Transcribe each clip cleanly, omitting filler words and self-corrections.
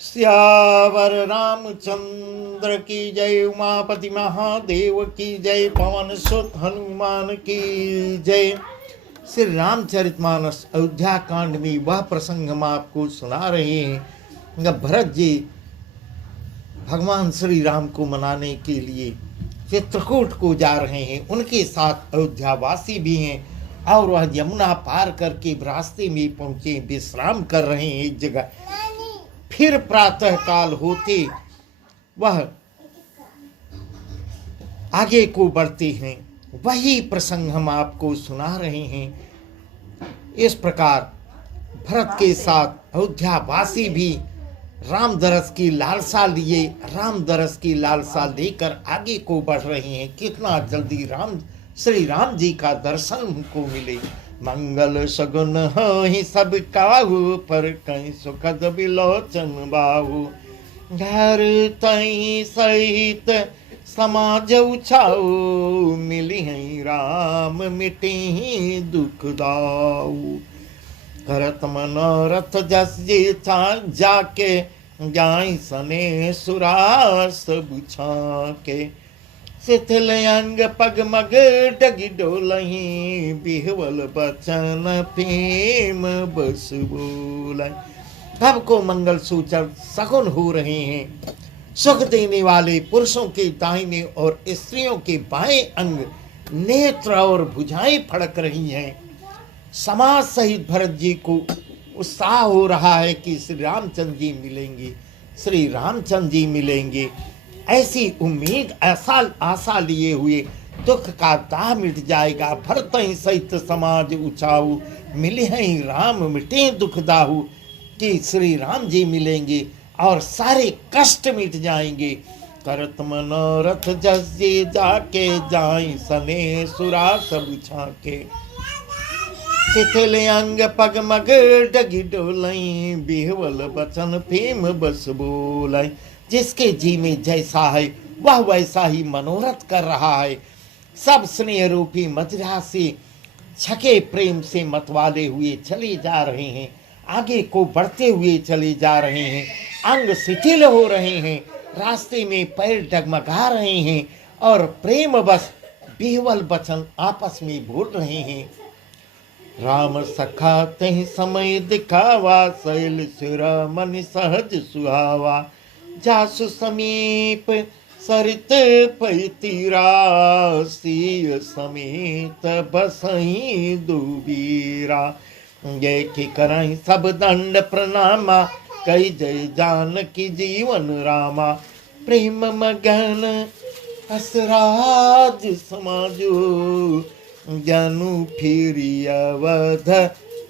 सियावर रामचंद्र की जय। उमापति महादेव की जय। पवन सुत हनुमान की जय। श्री रामचरितमानस अयोध्या कांड में वह प्रसंग हम आपको सुना रहे हैं। भरत जी भगवान श्री राम को मनाने के लिए चित्रकूट को जा रहे हैं। उनके साथ अयोध्या वासी भी हैं और वह यमुना पार करके रास्ते में पहुंचे, विश्राम कर रहे हैं एक जगह। फिर प्रातः काल होते वह आगे को बढ़ते हैं। वही प्रसंग हम आपको सुना रहे हैं। इस प्रकार भरत के साथ अयोध्या वासी भी राम दरस की लालसा लिए, राम दरस की लालसा लेकर आगे को बढ़ रहे हैं। कितना जल्दी श्री राम जी का दर्शन हमको मिले। मंगल सगुन ही सब काहू, पर कहीं सुखद बिलोचन बाहू। घर तई सहित समाज उछाऊ, मिली है राम मिटी दुख दाऊ। करत मनोरथ जस जी जाके, जाई सने सुरास बुछाके। शिथिल अंग पग मग डगी डोलही, बिहवल बचन प्रेम बस बोल। सबको मंगल सूचक सगुन हो रहे हैं। सुख देने वाले पुरुषों के दाहिने और स्त्रियों के बाएं अंग, नेत्र और भुजाएं फड़क रही हैं। समाज सहित भरत जी को उत्साह हो रहा है कि श्री रामचंद्र जी मिलेंगे, श्री रामचंद्र जी मिलेंगे। ऐसी उम्मीद, ऐसा आशा लिए हुए दुख का दाह मिट जाएगा। भरत ही सहित समाज उछाऊ, मिले हैं राम मिटे दुख दाहू। कि श्री राम जी मिलेंगे और सारे कष्ट मिट जाएंगे। करत मनोरथ जस जी जाके, जाई सने सुरास बुछाके। शिथिल अंग पग मग डगी डोलई, बिहवल बचन प्रेम बस बोलई। जिसके जी में जैसा है वह वैसा ही मनोरथ कर रहा है। सब स्नेह रूपी मदिरा से छके प्रेम से मतवाले हुए चले जा रहे हैं। आगे को बढ़ते हुए चले जा रहे हैं। अंग शिथिल हो रहे हैं, रास्ते में पैर डगमगा रहे हैं और प्रेम बस बिहवल बचन आपस में बोल रहे हैं। राम सखा तहि समय दिखावा, शैल सिरा मन सहज सुहावा। जासु समीप सरित पै तीरा, सिय समेत बसहि दुबीरा। जय की करहि सब दंड प्रणामा, कई जय जानकी जीवन रामा। प्रेम मगन असराज समाजो, जनु फिरी अवध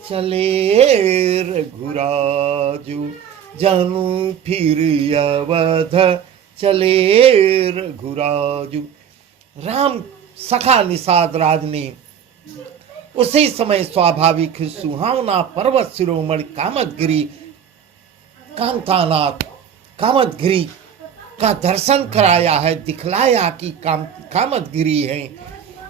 चले रघुराजू। जनु फिर अवध चले रघुराजू। राम सखा निषाद राज ने उसी समय स्वाभाविक सुहावना पर्वत शिरोमणि कामदगिरी कांतानाथ कामदगिरी का दर्शन कराया है, दिखलाया कि कामदगिरी है,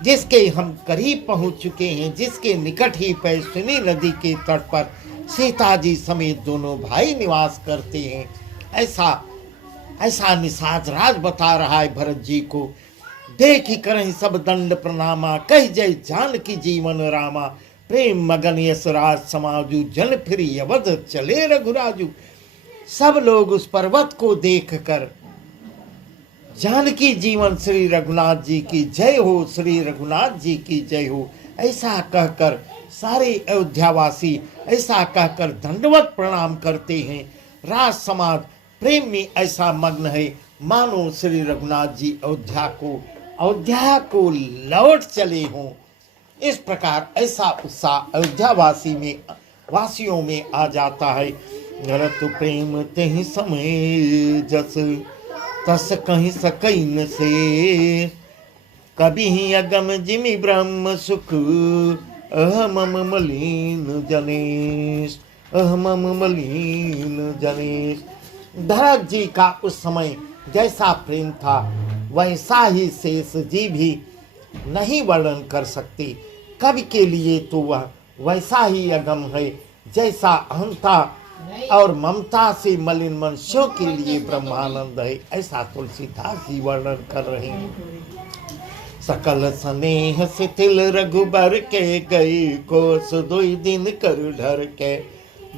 जिसके हम करीब पहुंच चुके हैं, जिसके निकट ही पैसुनी नदी के तट पर सीता जी समेत दोनों भाई निवास करते हैं। ऐसा निषाद राज बता रहा है भरत जी को। देखी करहि सब दंड प्रणामा, कह जय जानकी जीवन रामा। प्रेम मगन यशराज समाजू, जन फिरी अवध चले रघुराजू। सब लोग उस पर्वत को देखकर जानकी जीवन श्री रघुनाथ जी की जय हो, श्री रघुनाथ जी की जय हो, ऐसा कहकर सारे अयोध्यावासी ऐसा कहकर दंडवत प्रणाम करते हैं। राज समाज प्रेम में ऐसा मग्न है मानो श्री रघुनाथ जी अयोध्या को लौट चले हों। इस प्रकार ऐसा उत्साह वासियों में आ जाता है। रत प्रेम तेहि समय जस, तस कहीं सकैन से। कभी अगम जिमि ब्रह्म सुख, अहमम मलिन जनेश, अहमम मलिन जनेश। भरत जी का उस समय जैसा प्रेम था वैसा ही शेष जी भी नहीं वर्णन कर सकते। कवि के लिए तो वह वैसा ही अगम है जैसा अहंता और ममता से मलिन मनुष्यों के लिए ब्रह्मानंद है, ऐसा तुलसीदास जी वर्णन कर रहे हैं। सकल स्नेह शिथिल रघुबर के गई कोस दुई दिन कर ढर के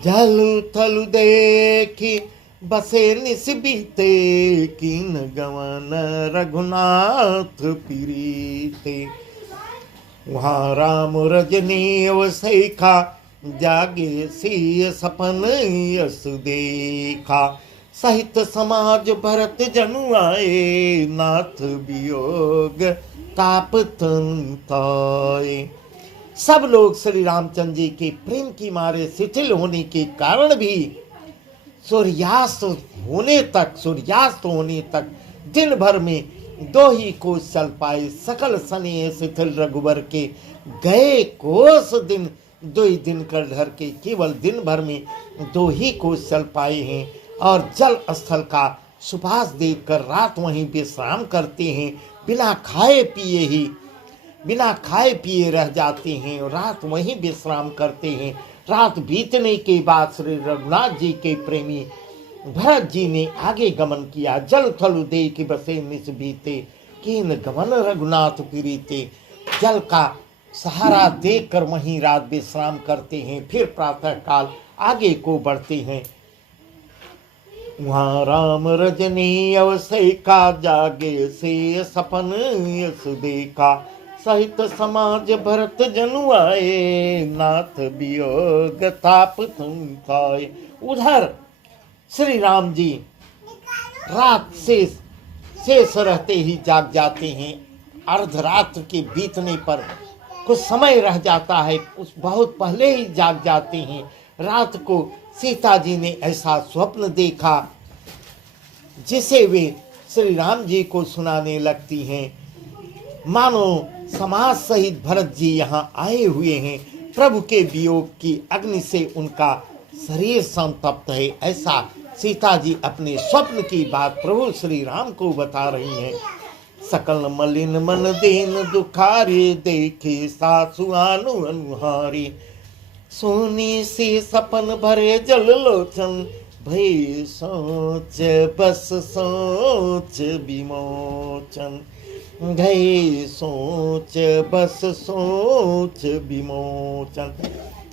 जलु थलु देखी बसे निस बीते कीन गवन रघुनाथ पीरीते। वहाँ राम रजनी अवसैखा जागे सी सपन यस देखा सहित समाज भरत जनु आए नाथ वियोग ताप तंताए। सब लोग श्री रामचंद्र जी के प्रेम की मारे शिथिल होने के कारण भी सूर्यास्त होने तक दिन भर में 2 ही कोस चल पाए। सकल स्नेह शिथिल रघुबर के गए कोस दिन 2 ही दिन कर ढर के केवल दिन भर में 2 ही कोस चल पाए हैं और जल स्थल का सुभाष देखकर रात वहीं विश्राम करते हैं। बिना खाए पिए रह जाते हैं और रात वहीं विश्राम करते हैं। रात बीतने के बाद श्री रघुनाथ जी के प्रेमी भरत जी ने आगे गमन किया। जल थलु दे के बसे निस बीते कीन गमन रघुनाथ पीरीते। जल का सहारा देकर वहीं रात विश्राम करते हैं, फिर प्रातः काल आगे को बढ़ते हैं। वहाँ राम रजनी अवसै का जागे से सपन यस देखा सहित समाज भरत जनु आए नाथ वियोग ताप तुम खाए। उधर श्री राम जी रात शेष रहते ही जाग जाते हैं। अर्धरात्र के बीतने पर कुछ समय रह जाता है, उस बहुत पहले ही जाग जाते हैं। रात को सीता जी ने ऐसा स्वप्न देखा जिसे वे श्री राम जी को सुनाने लगती हैं। मानो समाज सहित भरत जी यहाँ आए हुए हैं, प्रभु के वियोग की अग्नि से उनका शरीर संतप्त है। ऐसा सीता जी अपने स्वप्न की बात प्रभु श्री राम को बता रही हैं। सकल मलिन मन दीन दुखारी देखे सासु आनु अनुहारी सोनी से सपन भरे जल लोचन भई सोच बस सोच विमोचन गए सोच बस सोच विमोचन।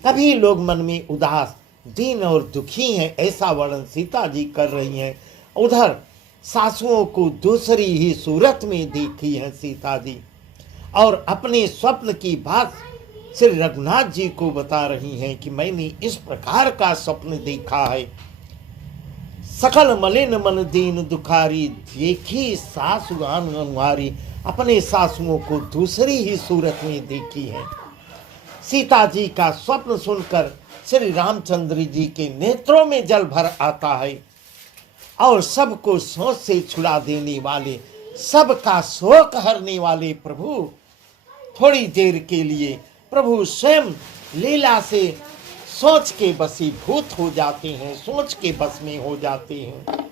कभी लोग मन में उदास दीन और दुखी हैं, ऐसा वर्णन सीता जी कर रही हैं। उधर सासुओं को दूसरी ही सूरत में देखी है सीता जी और अपने स्वप्न की बात श्री रघुनाथ जी को बता रही हैं कि मैंने इस प्रकार का स्वप्न देखा है। सकल मलिन मन दीन दुखारी देखी सासु अनुहारी, अपने सासुओं को दूसरी ही सूरत में देखी है। सीता जी का स्वप्न सुनकर श्री रामचंद्र जी के नेत्रों में जल भर आता है और सबको सोच से छुड़ा देने वाले, सबका शोक हरने वाले प्रभु थोड़ी देर के लिए प्रभु स्वयं लीला से सोच के बसीभूत हो जाते हैं, सोच के बस में हो जाते हैं।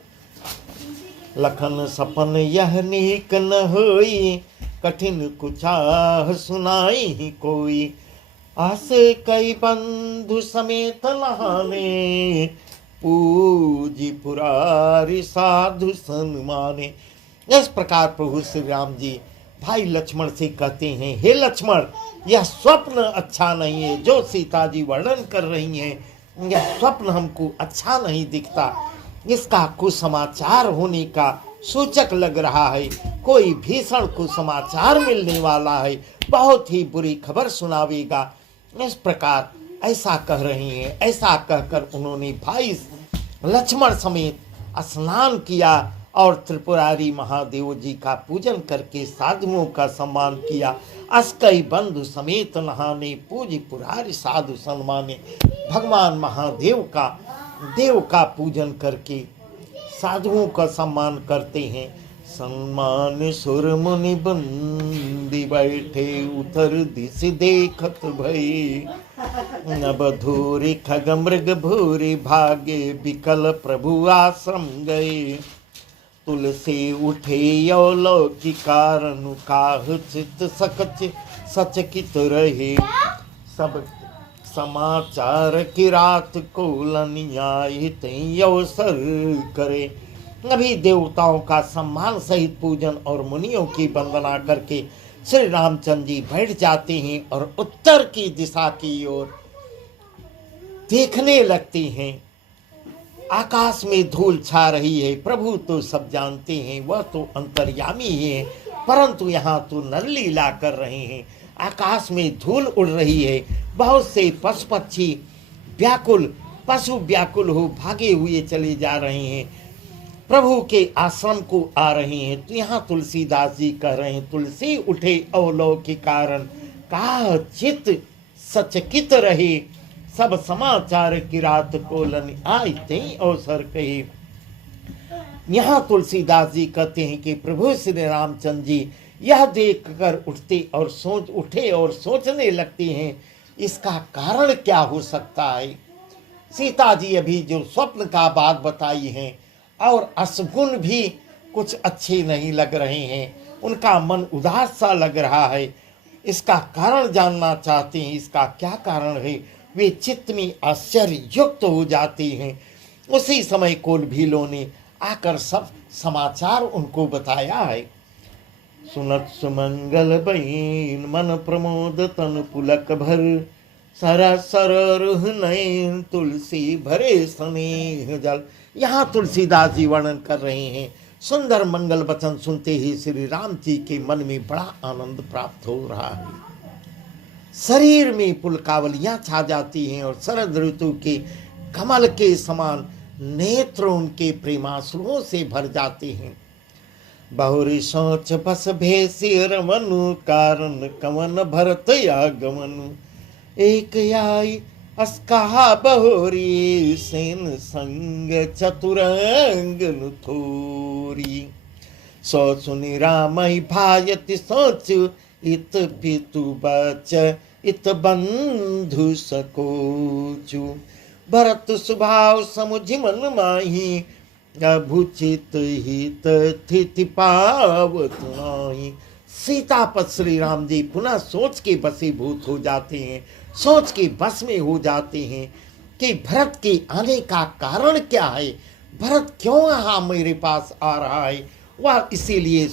लखन सपन यह नीक न होई कठिन कुछाह सुनाई ही कोई आस कई बंधु समेत नहाने पूजी पुरारी साधु सन्माने। इस प्रकार प्रभु श्री राम जी भाई लक्ष्मण से कहते हैं, हे लक्ष्मण, यह स्वप्न अच्छा नहीं है जो सीता जी वर्णन कर रही हैं। यह स्वप्न हमको अच्छा नहीं दिखता, इसका कुसमाचार होने का सूचक लग रहा है। कोई भीषण कुसमाचार मिलने वाला है, बहुत ही बुरी खबर सुनावेगा। इस प्रकार ऐसा कह रही हैं। ऐसा कहकर उन्होंने भाई लक्ष्मण समेत स्नान किया और त्रिपुरारी महादेव जी का पूजन करके साधुओं का सम्मान किया। अस्कई बंधु समेत नहाने पूजी पुरारी साधु सम्माने। भगवान महादेव का पूजन करके साधुओं का सम्मान करते हैं। सम्मान सुर मुनि बंदी बैठे उतर दिश देखत भई नभ धूरी खग मृग भूरी भागे विकल प्रभु आश्रम गए तुलसी उठे यौलौकी कारण काह चित सकच सचकित रहे। समाचार की रात को लनियाई तई अवसर करे। अभी देवताओं का सम्मान सहित पूजन और मुनियों की वंदना करके श्री रामचंद्र जी बैठ जाते हैं और उत्तर की दिशा की ओर देखने लगते हैं। आकाश में धूल छा रही है। प्रभु तो सब जानते हैं, वह तो अंतर्यामी ही है, परंतु यहाँ तो नरलीला कर रहे हैं। आकाश में धूल उड़ रही है। बहुत से पशु पक्षी पशु व्याकुल हो भागे हुए चले जा रहे हैं, प्रभु के आश्रम को आ रहे हैं। तो यहाँ तुलसीदास जी कह रहे हैं, तुलसी उठे अवलौकिक कारण, का चित्त सचकित रहे, सब समाचार की रात को लन आई तई अवसर कहे। यहाँ तुलसीदास जी कहते हैं कि प्रभु श्री रामचंद्र जी यह देख कर उठे और सोचने लगते हैं, इसका कारण क्या हो सकता है। सीता जी अभी जो स्वप्न का बात बताई है और अशगुन भी कुछ अच्छे नहीं लग रहे हैं, उनका मन उदास सा लग रहा है। इसका कारण जानना चाहते हैं, इसका क्या कारण है। वे चित्त में आश्चर्य युक्त हो जाते हैं। उसी समय कोलभीलों ने आकर सब समाचार उनको बताया है। सुनत सुमंगल बहीन मन प्रमोद तन पुलक भर, सरा सरह नयन तुलसी भरे स्नेह जल। यहाँ तुलसीदास जी वर्णन कर रहे हैं। सुंदर मंगल वचन सुनते ही श्री राम जी के मन में बड़ा आनंद प्राप्त हो रहा है। शरीर में पुलकावलियां छा जाती हैं और शरद ऋतु के कमल के समान नेत्र उनके प्रेमाश्रुओं से भर जाते हैं। बहुरी सोच बस भेसी रमनु, कारण कवन भरत आगमनु, एक आई अस्कहा बहुरी सेन संग चतुरंग थोरी। सो सुनि रामई भायति सोच, इत पितु बच इत बंधु सकोचु, भरत स्वभाव समुझ मन माही, अभुचित हित स्थिति पावत नाही। सीता पर श्री राम जी पुनः सोच के बसीभूत हो जाते हैं, सोच के बस में हो जाते हैं कि भरत के आने का कारण क्या है, भरत क्यों यहाँ मेरे पास आ रहा है। वह इसीलिए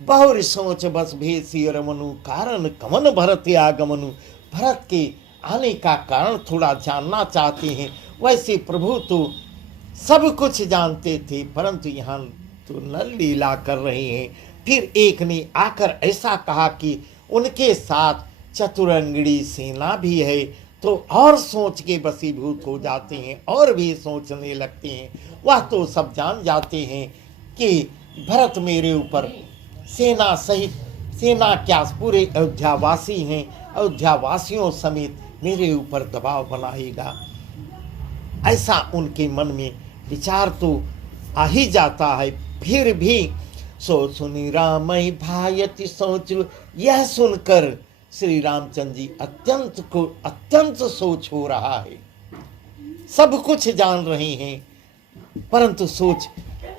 बहुर सोच बस भेसी रमनु, कारण कमन भरत आगमनु। भरत के आने का कारण थोड़ा जानना चाहते हैं। वैसे प्रभु तो सब कुछ जानते थे, परंतु यहाँ तो नल लीला कर रहे हैं। फिर एक ने आकर ऐसा कहा कि उनके साथ चतुरंगड़ी सेना भी है, तो और सोच के बसीभूत हो जाते हैं और भी सोचने लगते हैं। वह तो सब जान जाते हैं कि भरत मेरे ऊपर सेना क्या पूरे अयोध्यावासी हैं, अयोध्यावासियों समेत मेरे ऊपर दबाव बनाएगा। ऐसा उनके मन में विचार तो आ ही जाता है। फिर भी सो सुनि रामई भायति सोच, यह सुनकर श्री रामचंद्र जी अत्यंत सोच हो रहा है। सब कुछ जान रहे हैं, परंतु सोच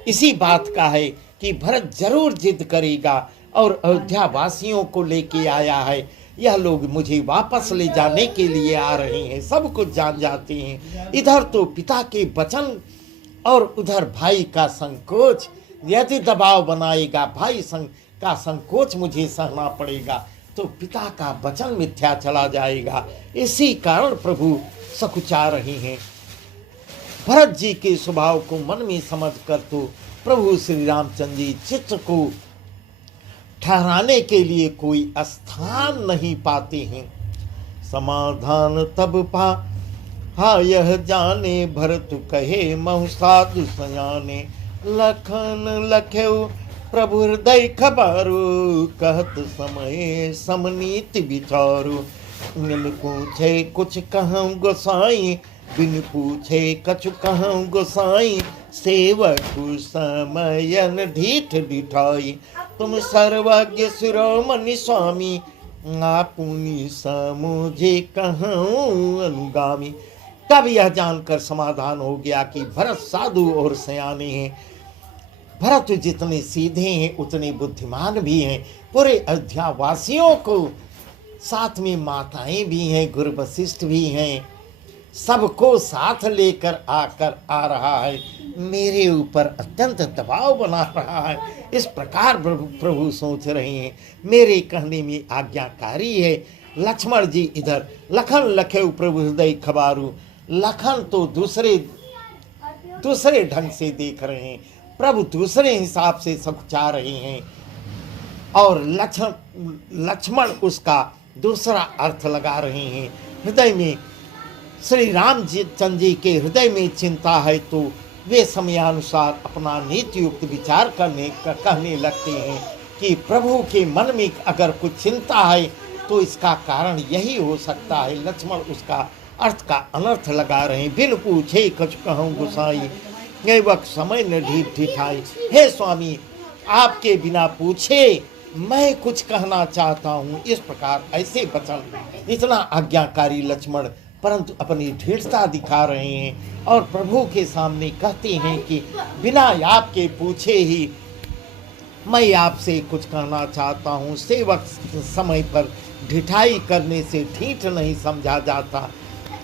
इसी बात का है कि भरत जरूर जिद करेगा और अयोध्या वासियों को लेके आया है। यह लोग मुझे वापस ले जाने के लिए आ रहे हैं, सब कुछ जान जाते हैं। इधर तो पिता के वचन और उधर भाई का संकोच, यदि दबाव बनाएगा भाई का संकोच मुझे सहना पड़ेगा, तो पिता का वचन मिथ्या चला जाएगा। इसी कारण प्रभु सकुचा रहे हैं। भरत जी के स्वभाव को मन में समझकर तो प्रभु श्री रामचंद्र जी चित्त को ठहराने के लिए कोई स्थान नहीं पाते हैं। समाधान तब पा हा यह जाने, भरत कहे महु साधु सयाने, लखन लखेउ प्रभु हृदय खबारू, कहत समय समनीति विचारू, बिन पूछे कुछ कहूँ गोसाई, बिन पूछे कछु कहूँ गोसाई, सेवक समयन ढीठ ढिठाई, तुम सर्वज्ञ शिरोमणि स्वामी, आपुनि समुझे कहूँ अनुगामी। तब यह जानकर समाधान हो गया कि भरत साधु और सयाने हैं। भरत जितने सीधे हैं उतने बुद्धिमान भी हैं। पूरे अयोध्या वासियों को साथ में माताएं भी हैं, गुरु वशिष्ठ भी हैं, सबको साथ लेकर आकर आ रहा है, मेरे ऊपर अत्यंत दबाव बना रहा है। इस प्रकार प्रभु सोच रहे हैं, मेरे कहने में आज्ञाकारी है। लक्ष्मण जी इधर लखन लखे प्रभु हृदय खबारू, लखन तो दूसरे ढंग से देख रहे हैं, प्रभु दूसरे हिसाब से सब चाह रहे हैं, और लक्ष्मण उसका दूसरा अर्थ लगा रहे हैं। हृदय में श्री राम जी चंद्र जी के हृदय में चिंता है तो वे समयानुसार अपना नीति युक्त विचार कहने लगते हैं कि प्रभु के मन में अगर कुछ चिंता है तो इसका कारण यही हो सकता है। लक्ष्मण उसका अर्थ का अनर्थ लगा रहे हैं। बिन पूछे कछ कहूँ गुसाई, ये वक्त समय न ढिठाई। हे स्वामी, आपके बिना पूछे मैं कुछ कहना चाहता हूँ। इस प्रकार ऐसे वचन इतना आज्ञाकारी लक्ष्मण परंतु अपनी दृढ़ता दिखा रहे हैं और प्रभु के सामने कहते हैं कि बिना आपके पूछे ही मैं आपसे कुछ कहना चाहता हूँ। सेवक समय पर ढिठाई करने से ढीठ नहीं समझा जाता,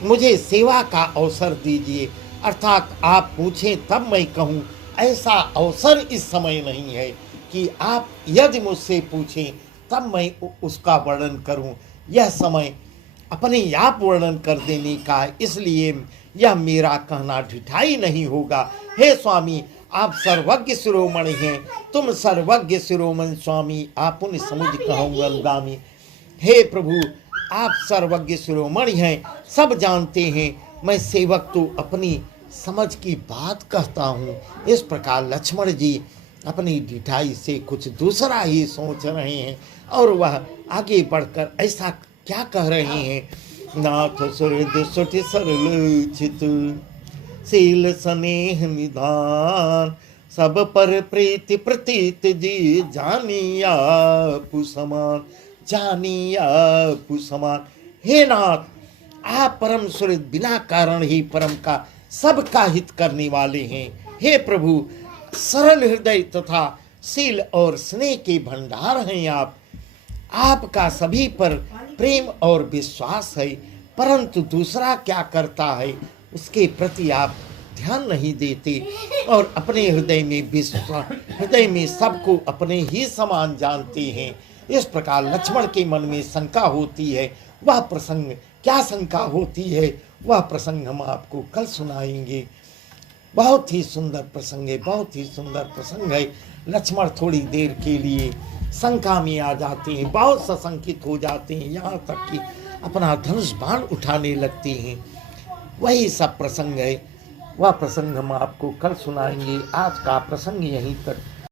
मुझे सेवा का अवसर दीजिए, अर्थात आप पूछें तब मैं कहूँ। ऐसा अवसर इस समय नहीं है कि आप यदि मुझसे पूछें तब मैं उसका वर्णन करूं। यह समय अपने आप वर्णन कर देने का, इसलिए यह मेरा कहना ढिठाई नहीं होगा। हे स्वामी, आप सर्वज्ञ शिरोमणि हैं, तुम सर्वज्ञ शिरोमणि स्वामी, आप उन समुझ कहूँगा अनुगामी। हे प्रभु, आप सर्वज्ञ शिरोमणि हैं, सब जानते हैं, मैं सेवक तो अपनी समझ की बात कहता हूँ। इस प्रकार लक्ष्मण जी अपनी ढिठाई से कुछ दूसरा ही सोच रहे हैं और वह आगे बढ़कर ऐसा क्या कह रहे हैं। नाथ सुहृद सुठि सरल चित, शील स्नेह निधान, सब पर प्रीति प्रतीत जी, जानिया पुसमान, जानिया पुसमान। हे नाथ, आप परम सुहृद, बिना कारण ही परम का सबका हित करने वाले हैं। हे प्रभु, सरल हृदय तथा शील और स्नेह के भंडार हैं आप। आपका सभी पर प्रेम और विश्वास है, परंतु दूसरा क्या करता है उसके प्रति आप ध्यान नहीं देते और अपने हृदय में सबको अपने ही समान जानते हैं। इस प्रकार लक्ष्मण के मन में शंका होती है। वह प्रसंग, क्या शंका होती है, वह प्रसंग हम आपको कल सुनाएंगे। बहुत ही सुंदर प्रसंग है, बहुत ही सुंदर प्रसंग है। लक्ष्मण थोड़ी देर के लिए शंका में आ जाते हैं, बहुत सशंकित हो जाते हैं, यहाँ तक कि अपना धनुष बाण उठाने लगते हैं। वही सब प्रसंग है, वह प्रसंग हम आपको कल सुनाएंगे। आज का प्रसंग यहीं तक